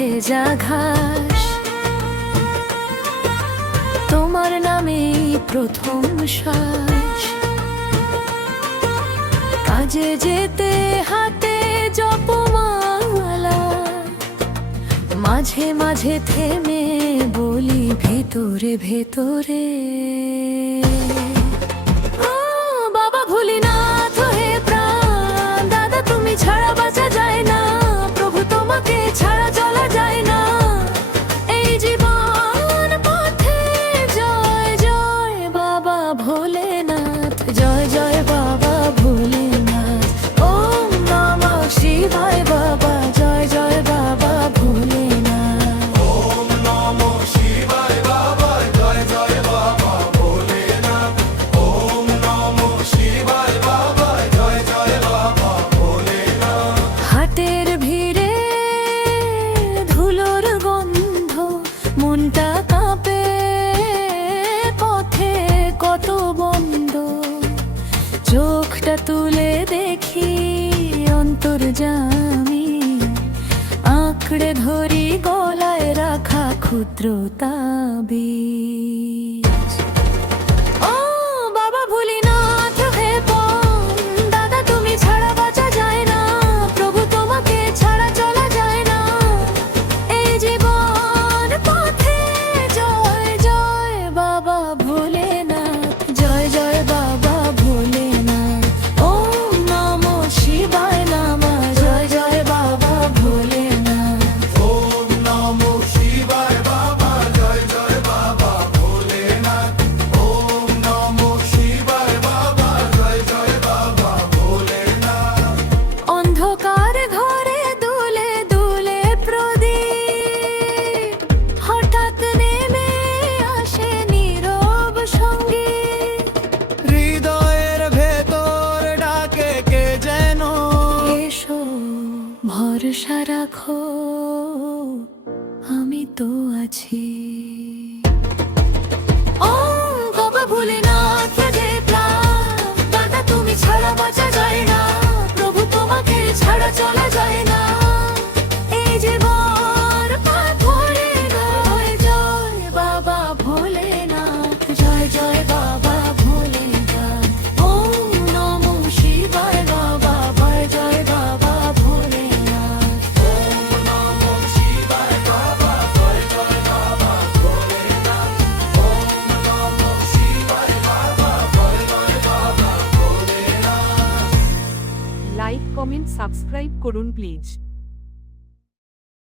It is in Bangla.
ভেজা ঘাস, তোমার নামে প্রথম শ্বাস। কাজে যেতে হাতে জপমালা, মাঝে মাঝে থেমে বলি ভেতরে ভেতরে, বাবা ভোলেনাথ হে প্রাণ, দাদা তুমি ছাড়া বাঁচা যায় না, প্রভু তোমাকে ছাড়া চলা যায় না। এই জীবন পথে জয় জয় বাবা ভোলেনাথ, জয় জয় বাবা ভোলেনাথ। ওম নমঃ শিবায় বাবা, জয় জয় বাবা ভোলেনাথ। ওম নমঃ শিবায় বাবা, জয় জয় বাবা ভোলেনাথ। ওম নমঃ শিবায় বাবা, জয় জয় বাবা ভোলেনাথ। হাটের ভিড়ে ধুলোর গন্ধ, মনটা কাঁপে, পথে কত বন্ধ। চোখটা তুলে দেখি অন্তর্যামী, আঁকড়ে ধরি গলায় রাখা ক্ষুদ্র তাবিজ। ও বাবা ভোলেনাথ হে পণ, দাদা তুমি ছাড়া বাঁচা যায় না, প্রভু তোমাকে ছাড়া চলা যায় না। এই জীবন পথে জয় জয় বাবা ভোলেনাথ, জয় জয় বাবা ভোলেনাথ। ওম নমঃ শিবায় নমঃ, জয় জয় বাবা ভোলেনাথ। ওম নমঃ শিবায় বাবা, জয় জয় বাবা ভোলেনাথ। ওম নমঃ শিবায় বাবা, জয় জয় বাবা ভোলেনাথ। অন্ধকার ঘরে দুলে দুলে প্রদীপ, হঠাৎ নেমে আসে নীরব সঙ্গীত। হৃদয়ের ভেতর ডাকে কে যেন, এসো ভরসা রাখো, আমি তো আছি। ও বাবা ভোলেনাথ হে প্রাণ, দাদা তুমি ছাড়া বাঁচা যায় না, প্রভু তোমাকে ছাড়া চলা যায় না। এই জীবন পাথরে জয় জয় বাবা ভোলেনাথ, জয় জয় বাবা ভোলেনাথ। ওম নমঃ শিবায় বাবা, জয় জয় বাবা ভোলেনাথ। ওম নমঃ শিবায় বাবা, জয় জয় বাবা ভোলেনাথ। ওম নমঃ শিবায় বাবা, জয় জয় বাবা ভোলেনাথ। লাইক কমেন্ট সাবস্ক্রাইব করুন প্লিজ।